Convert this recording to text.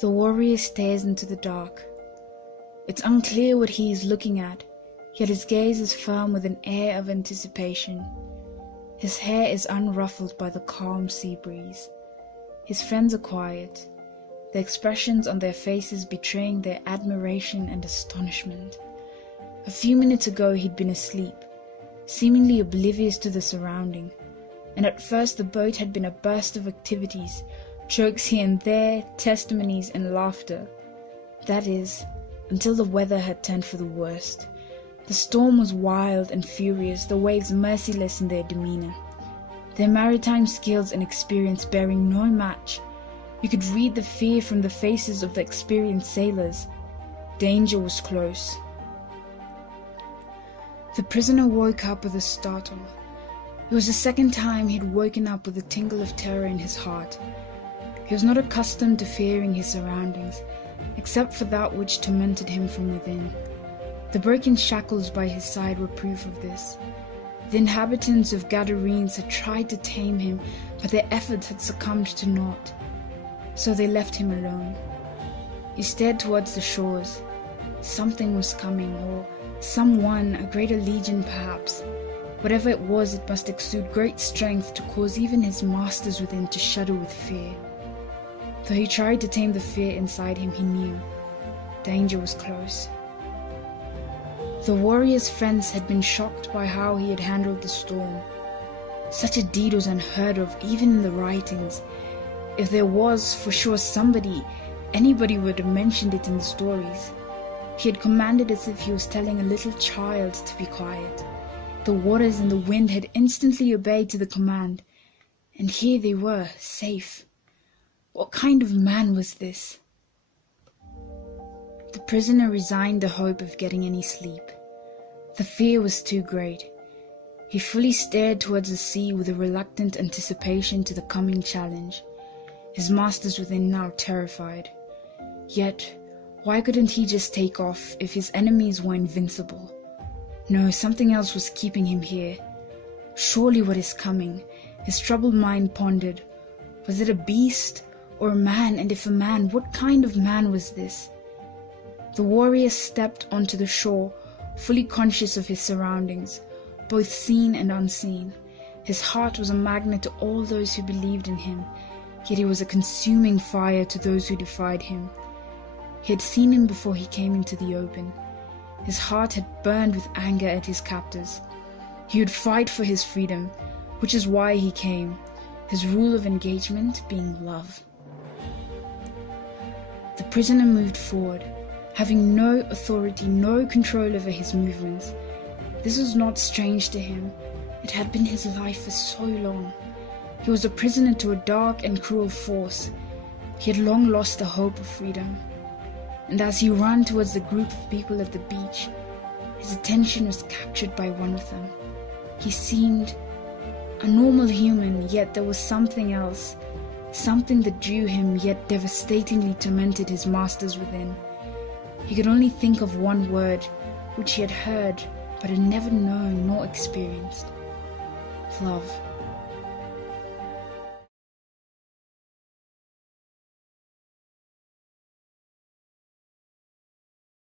The warrior stares into the dark. It's unclear what he is looking at, yet his gaze is firm with an air of anticipation. His hair is unruffled by the calm sea breeze. His friends are quiet, the expressions on their faces betraying their admiration and astonishment. A few minutes ago he'd been asleep, seemingly oblivious to the surrounding, and at first the boat had been a burst of activities, jokes here and there, testimonies and laughter. That is, until the weather had turned for the worst. The storm was wild and furious, the waves merciless in their demeanor. Their maritime skills and experience bearing no match. You could read the fear from the faces of the experienced sailors. Danger was close. The prisoner woke up with a startle. It was the second time he'd woken up with a tingle of terror in his heart. He was not accustomed to fearing his surroundings, except for that which tormented him from within. The broken shackles by his side were proof of this. The inhabitants of Gadarenes had tried to tame him, but their efforts had succumbed to naught. So they left him alone. He stared towards the shores. Something was coming, or someone, a greater legion perhaps. Whatever it was, it must exude great strength to cause even his masters within to shudder with fear. Though he tried to tame the fear inside him, he knew danger was close. The warrior's friends had been shocked by how he had handled the storm. Such a deed was unheard of, even in the writings. If there was, for sure, anybody would have mentioned it in the stories. He had commanded as if he was telling a little child to be quiet. The waters and the wind had instantly obeyed to the command, and here they were, safe. What kind of man was this? The prisoner resigned the hope of getting any sleep. The fear was too great. He fully stared towards the sea with a reluctant anticipation to the coming challenge. His masters within now terrified. Yet, why couldn't he just take off if his enemies were invincible? No, something else was keeping him here. Surely what is coming? His troubled mind pondered. Was it a beast or a man? And if a man, what kind of man was this? The warrior stepped onto the shore, fully conscious of his surroundings, both seen and unseen. His heart was a magnet to all those who believed in him, yet he was a consuming fire to those who defied him. He had seen him before he came into the open. His heart had burned with anger at his captors. He would fight for his freedom, which is why he came, his rule of engagement being love. The prisoner moved forward, having no authority, no control over his movements. This was not strange to him. It had been his life for so long. He was a prisoner to a dark and cruel force. He had long lost the hope of freedom. And as he ran towards the group of people at the beach, his attention was captured by one of them. He seemed a normal human, yet there was something else, something that drew him yet devastatingly tormented his masters within. He could only think of one word, which he had heard but had never known nor experienced: love.